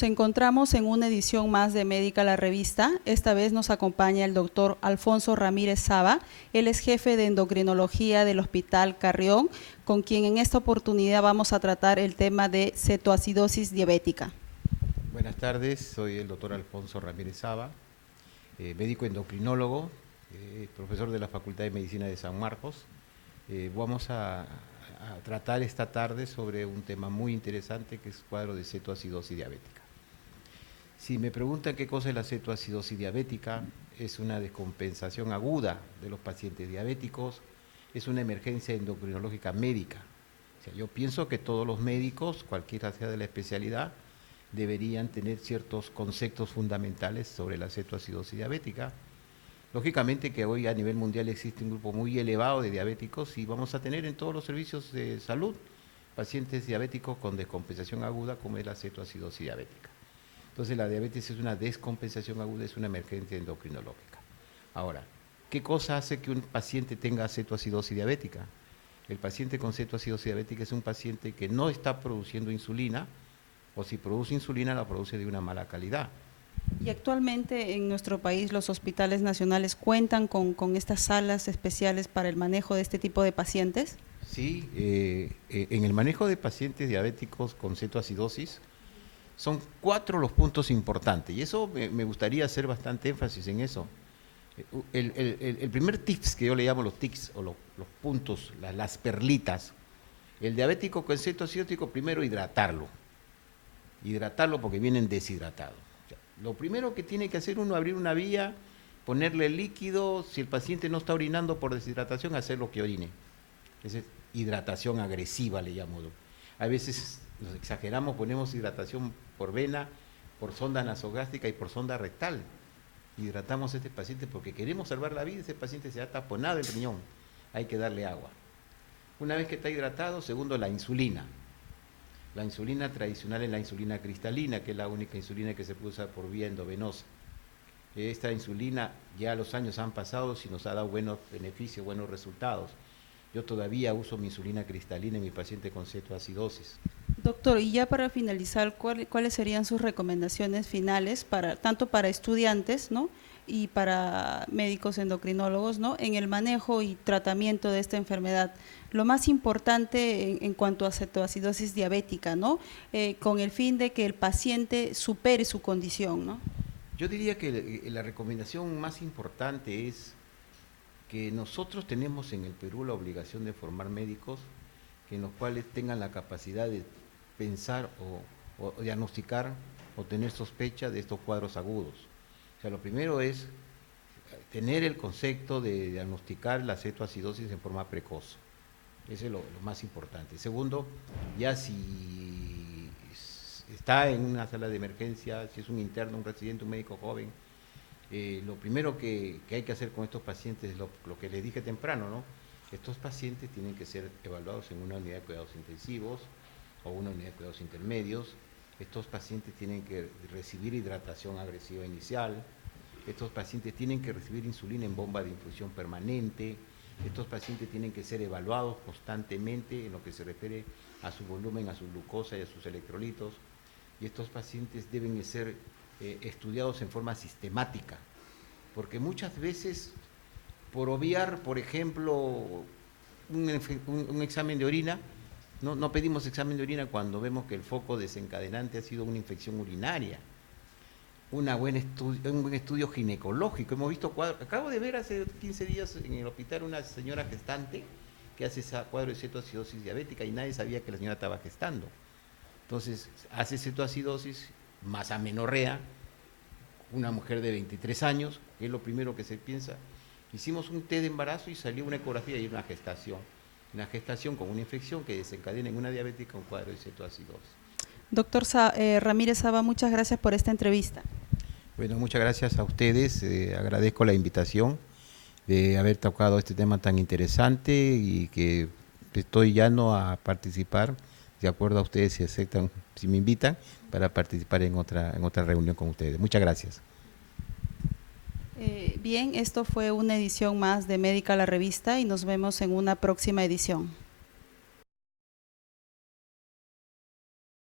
Nos encontramos en una edición más de Médica la Revista. Esta vez nos acompaña el doctor Alfonso Ramírez Saba. Él es jefe de endocrinología del Hospital Carrión, con quien en esta oportunidad vamos a tratar el tema de cetoacidosis diabética. Buenas tardes, soy el doctor Alfonso Ramírez Saba, médico endocrinólogo, profesor de la Facultad de Medicina de San Marcos. Vamos a tratar esta tarde sobre un tema muy interesante que es el cuadro de cetoacidosis diabética. Si me preguntan qué cosa es la cetoacidosis diabética, es una descompensación aguda de los pacientes diabéticos, es una emergencia endocrinológica médica. O sea, yo pienso que todos los médicos, cualquiera sea de la especialidad, deberían tener ciertos conceptos fundamentales sobre la cetoacidosis diabética. Lógicamente que hoy a nivel mundial existe un grupo muy elevado de diabéticos y vamos a tener en todos los servicios de salud pacientes diabéticos con descompensación aguda como es la cetoacidosis diabética. Entonces la diabetes es una descompensación aguda, es una emergencia endocrinológica. Ahora, ¿qué cosa hace que un paciente tenga cetoacidosis diabética? El paciente con cetoacidosis diabética es un paciente que no está produciendo insulina, o si produce insulina la produce de una mala calidad. Y actualmente en nuestro país los hospitales nacionales cuentan con estas salas especiales para el manejo de este tipo de pacientes. Sí, en el manejo de pacientes diabéticos con cetoacidosis son 4 los puntos importantes y eso me gustaría hacer bastante énfasis en eso. El primer tips que yo le llamo los tics o los puntos, las perlitas, el diabético con cetoacidótico primero hidratarlo porque vienen deshidratados. O sea, lo primero que tiene que hacer uno es abrir una vía, ponerle líquido, si el paciente no está orinando por deshidratación, hacerlo que orine. Esa es hidratación agresiva, le llamo. A veces nos exageramos, ponemos hidratación por vena, por sonda nasogástrica y por sonda rectal. Hidratamos a este paciente porque queremos salvar la vida, ese paciente se ha taponado el riñón, hay que darle agua. Una vez que está hidratado, segundo, la insulina. La insulina tradicional es la insulina cristalina, que es la única insulina que se puede usar por vía endovenosa. Esta insulina ya los años han pasado y nos ha dado buenos beneficios, buenos resultados. Yo todavía uso mi insulina cristalina en mi paciente con cetoacidosis. Doctor, y ya para finalizar, ¿cuáles serían sus recomendaciones finales tanto para estudiantes, ¿no?, y para médicos endocrinólogos, ¿no?, en el manejo y tratamiento de esta enfermedad? Lo más importante en cuanto a cetoacidosis diabética, ¿no?, con el fin de que el paciente supere su condición, ¿no? Yo diría que la recomendación más importante es que nosotros tenemos en el Perú la obligación de formar médicos en los cuales tengan la capacidad de pensar o diagnosticar o tener sospecha de estos cuadros agudos. O sea, lo primero es tener el concepto de diagnosticar la cetoacidosis en forma precoz. Eso es lo más importante. Segundo, ya si está en una sala de emergencia, si es un interno, un residente, un médico joven, lo primero que hay que hacer con estos pacientes es lo que les dije temprano, ¿no? Estos pacientes tienen que ser evaluados en una unidad de cuidados intensivos o una unidad de cuidados intermedios. Estos pacientes tienen que recibir hidratación agresiva inicial. Estos pacientes tienen que recibir insulina en bomba de infusión permanente. Estos pacientes tienen que ser evaluados constantemente en lo que se refiere a su volumen, a su glucosa y a sus electrolitos. Y estos pacientes deben ser estudiados en forma sistemática, porque muchas veces, por obviar, por ejemplo, un examen de orina, no pedimos examen de orina cuando vemos que el foco desencadenante ha sido una infección urinaria, un buen estudio ginecológico. Hemos visto cuadros, acabo de ver hace 15 días en el hospital una señora gestante que hace ese cuadro de cetoacidosis diabética y nadie sabía que la señora estaba gestando. Entonces, hace cetoacidosis, más amenorrea, una mujer de 23 años, que es lo primero que se piensa. Hicimos un test de embarazo y salió una ecografía y una gestación con una infección que desencadena en una diabética un cuadro de cetoacidosis. Doctor Ramírez Saba, muchas gracias por esta entrevista. Bueno, muchas gracias a ustedes, agradezco la invitación de haber tocado este tema tan interesante y que estoy llano a participar, de acuerdo a ustedes si aceptan, si me invitan, para participar en otra reunión con ustedes. Muchas gracias. Bien, esto fue una edición más de Médica la Revista y nos vemos en una próxima edición.